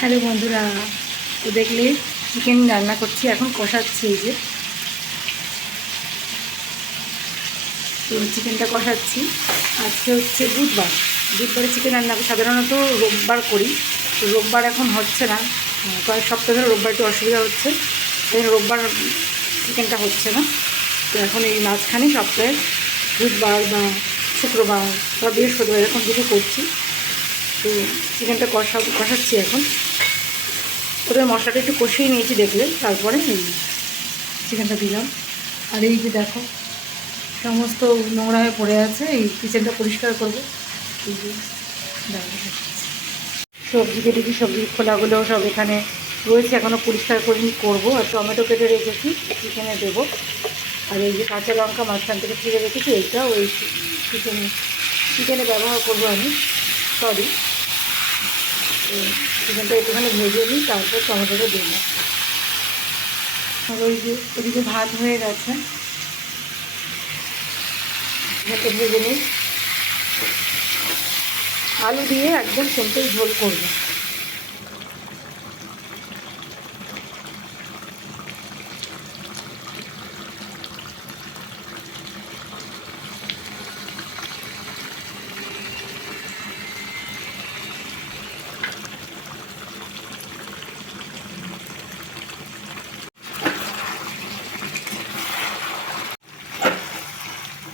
Hello বন্ধুরা, তো দেখলে চিকেন রান্না করছি, এখন কষাচ্ছি। এই যে তো চিকেনটা কষাচ্ছি। আজকে হচ্ছে বুধবারে চিকেন রান্না সাধারণত রোববার করি, তো রোববার এখন হচ্ছে না, কয়েক সপ্তাহ ধরে রোববার একটু অসুবিধা হচ্ছে, তাই রোববার চিকেনটা হচ্ছে না। তো এখন এই মাঝখানে সপ্তাহে বুধবার বা শুক্রবার বা বৃহস্পতিবার এরকম দিকে করছি। তো চিকেনটা কষাচ্ছি এখন। ওদের মশলাটা একটু কষিয়ে নিয়েছি দেখলে, তারপরে এই চিকেনটা দিলাম। আর এই যে দেখো সমস্ত নোংরা হয়ে পড়ে আছে, এই কিচেনটা পরিষ্কার করবো। এই যে সবজি কেটেছি, সবজির খোলাগুলো সব এখানে রয়েছে, এখনও পরিষ্কার করে করবো। আর টমেটো কেটে রেখেছি, চিকেনে দেবো। আর এই যে কাঁচা লঙ্কা মাঝখান থেকে ছিঁড়ে রেখেছি, এইটাও ওই চিকেনে ব্যবহার করবো আমি। সরি, চিকেনটা একটুখানি ভেজে নিই, তারপর টমেটোটা দেবো। আর ওই যে ওদিকে ভাত হয়ে গেছে, ভাতটা ভেজে নিই। আলু দিয়ে একদম সিম্পল ঝোল করবো।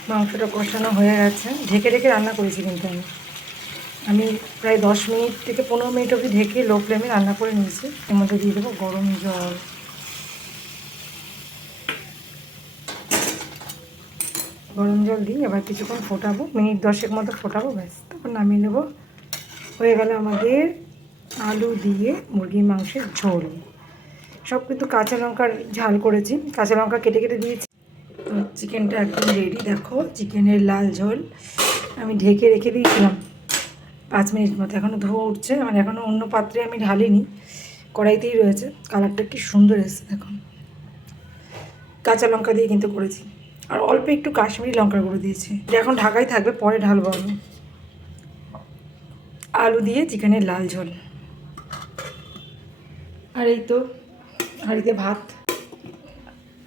মাংসটা কষানো হয়ে গেছে, ঢেকে ঢেকে রান্না করেছি, কিন্তু আমি প্রায় 10 মিনিট থেকে 15 মিনিট অবধি ঢেকে লো ফ্লেমে রান্না করে নিয়েছি। এর মধ্যে দিয়ে দেবো গরম জল। গরম জল দিই, এবার কিছুক্ষণ ফোটাবো, মিনিট 10 মতো ফোটাবো, ব্যাস, তারপর নামিয়ে নেবো। হয়ে গেল আমাদের আলু দিয়ে মুরগির মাংসের ঝোল। সব কিন্তু কাঁচা লঙ্কার ঝাল করেছি, কাঁচা লঙ্কা কেটে কেটে দিয়েছি। তো চিকেনটা একদম রেডি, দেখো চিকেনের লাল ঝোল। আমি ঢেকে রেখে দিয়েছিলাম 5 মিনিট মতো, এখনও ধোয়া উঠছে, মানে এখনও অন্য পাত্রে আমি ঢালিনি, কড়াইতেই রয়েছে। কালারটা কি সুন্দর এসেছে দেখুন, কাঁচা লঙ্কা দিয়ে কিন্তু করেছি, আর অল্প একটু কাশ্মীরি লঙ্কার গুঁড়ো দিয়েছি। এখন ঢাকাই থাকবে, পরে ঢালবো আমি। আলু দিয়ে চিকেনের লাল ঝোল। আর এই তো হাঁড়িতে ভাত,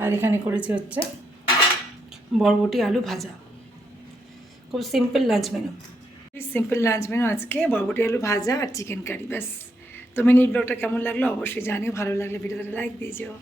আর এখানে করেছি হচ্ছে বরবটি আলু ভাজা। খুব সিম্পল লাঞ্চ মেনু, আজকে বরবটি আলু ভাজা আর চিকেন কারি, ব্যাস। তো মিনি ব্লগটা কেমন লাগলো অবশ্যই জানিও, ভালো লাগলে ভিডিওতে লাইক দিয়ে যেও।